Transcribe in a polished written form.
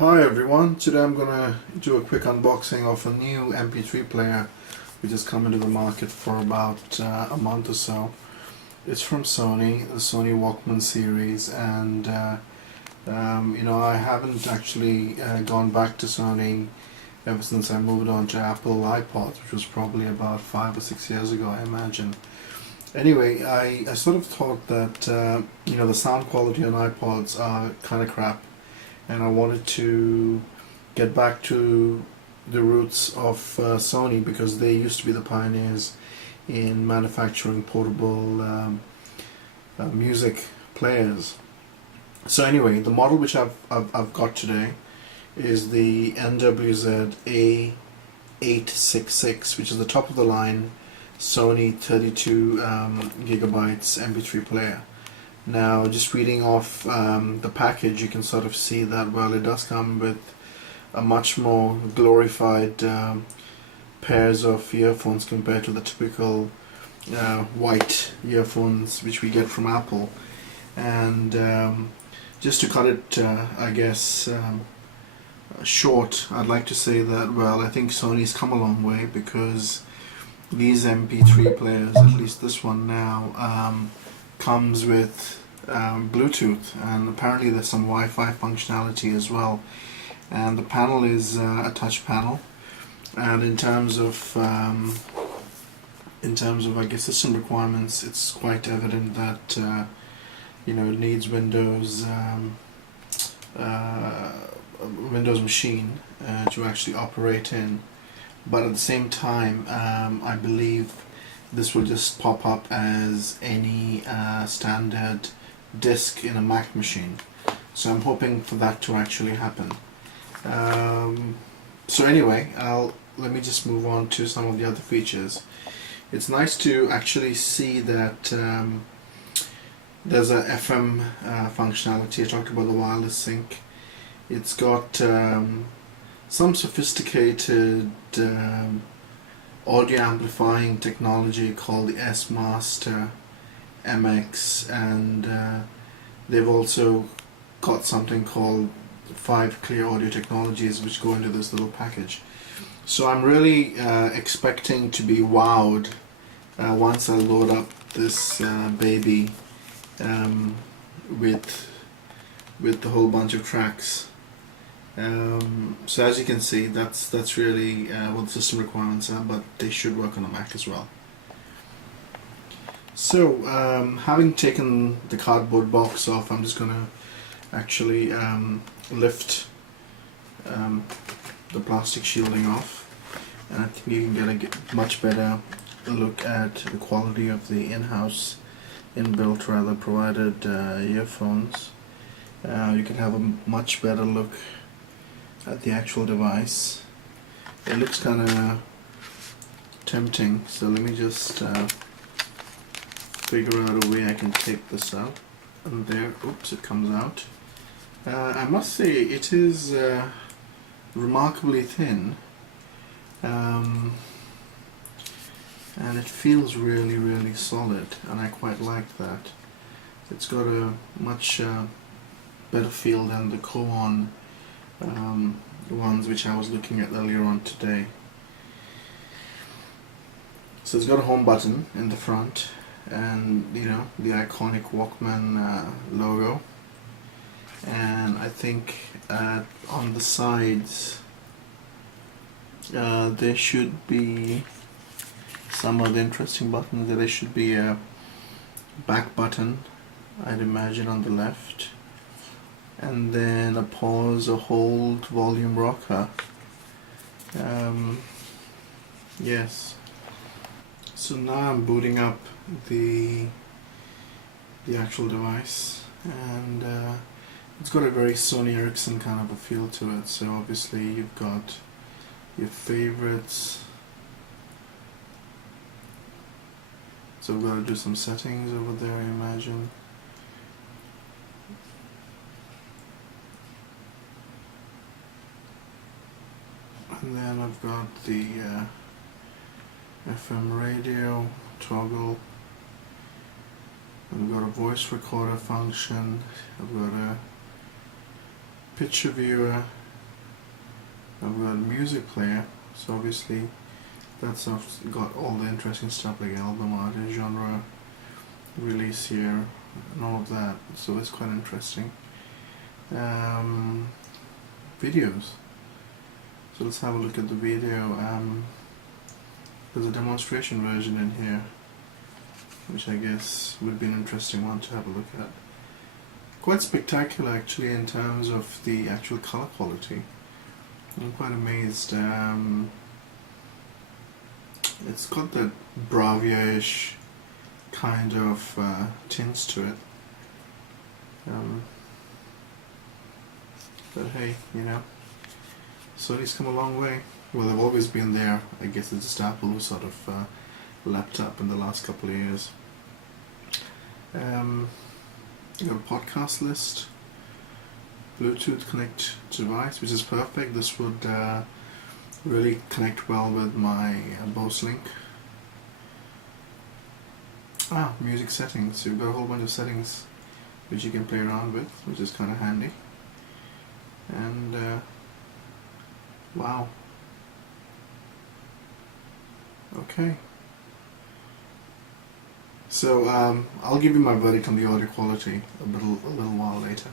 Hi everyone, today I'm gonna do a quick unboxing of a new MP3 player which has come into the market for about a month or so. It's from Sony, the Sony Walkman series, and I haven't actually gone back to Sony ever since I moved on to Apple iPods, which was probably about 5 or 6 years ago, I imagine. Anyway, I sort of thought that the sound quality on iPods are kind of crap, and I wanted to get back to the roots of Sony, because they used to be the pioneers in manufacturing portable music players. So anyway, the model which I've got today is the NWZ-A866, which is the top of the line Sony 32 gigabytes MP3 player. Now, just reading off the package, you can sort of see that, well, it does come with a much more glorified pairs of earphones compared to the typical white earphones which we get from Apple. And just to cut it, I guess, short, I'd like to say that, well, I think Sony's come a long way, because these MP3 players, at least this one now, comes with Bluetooth, and apparently there's some Wi-Fi functionality as well. And the panel is a touch panel, and in terms of I guess system requirements, it's quite evident that it needs Windows machine to actually operate in. But at the same time, I believe this will just pop up as any standard disk in a Mac machine. So I'm hoping for that to actually happen. So anyway, let me just move on to some of the other features. It's nice to actually see that there's a FM functionality. I talked about the wireless sync. It's got some sophisticated audio amplifying technology called the S-Master MX, and they've also got something called 5 clear audio technologies which go into this little package. So I'm really expecting to be wowed once I load up this baby with the whole bunch of tracks. So as you can see, that's really what the system requirements are, but they should work on a Mac as well. So having taken the cardboard box off, I'm just going to actually lift the plastic shielding off, and I think you can get a much better look at the quality of the inbuilt provided earphones. You can have a much better look at the actual device. It looks kind of tempting, so let me just figure out a way I can take this out. And there, oops, it comes out. I must say it is remarkably thin, and it feels really, really solid, and I quite like that. It's got a much better feel than the Koon ones which I was looking at earlier on today. So it's got a home button in the front, and the iconic Walkman logo, and I think on the sides there should be some other interesting buttons. There should be a back button, I'd imagine, on the left, and then a pause or hold volume rocker. Yes. So now I'm booting up the actual device, and it's got a very Sony Ericsson kind of a feel to it. So obviously you've got your favorites. So we've got to do some settings over there, I imagine. And then I've got the FM radio toggle. I've got a voice recorder function. I've got a picture viewer, I've got a music player, so obviously that's got all the interesting stuff like album art and genre, release year, and all of that. So it's quite interesting. Videos. So let's have a look at the video. There's a demonstration version in here, which I guess would be an interesting one to have a look at. Quite spectacular actually in terms of the actual color quality. I'm quite amazed. It's got that Bravia-ish kind of tints to it. But hey, you know, Sony's come a long way. Well, they've always been there. I guess it's just Apple who sort of leapt up in the last couple of years. You got a podcast list, Bluetooth connect device, which is perfect. This would really connect well with my Bose Link. Music settings. So you've got a whole bunch of settings which you can play around with, which is kind of handy. And wow. Okay. So I'll give you my verdict on the audio quality a little while later.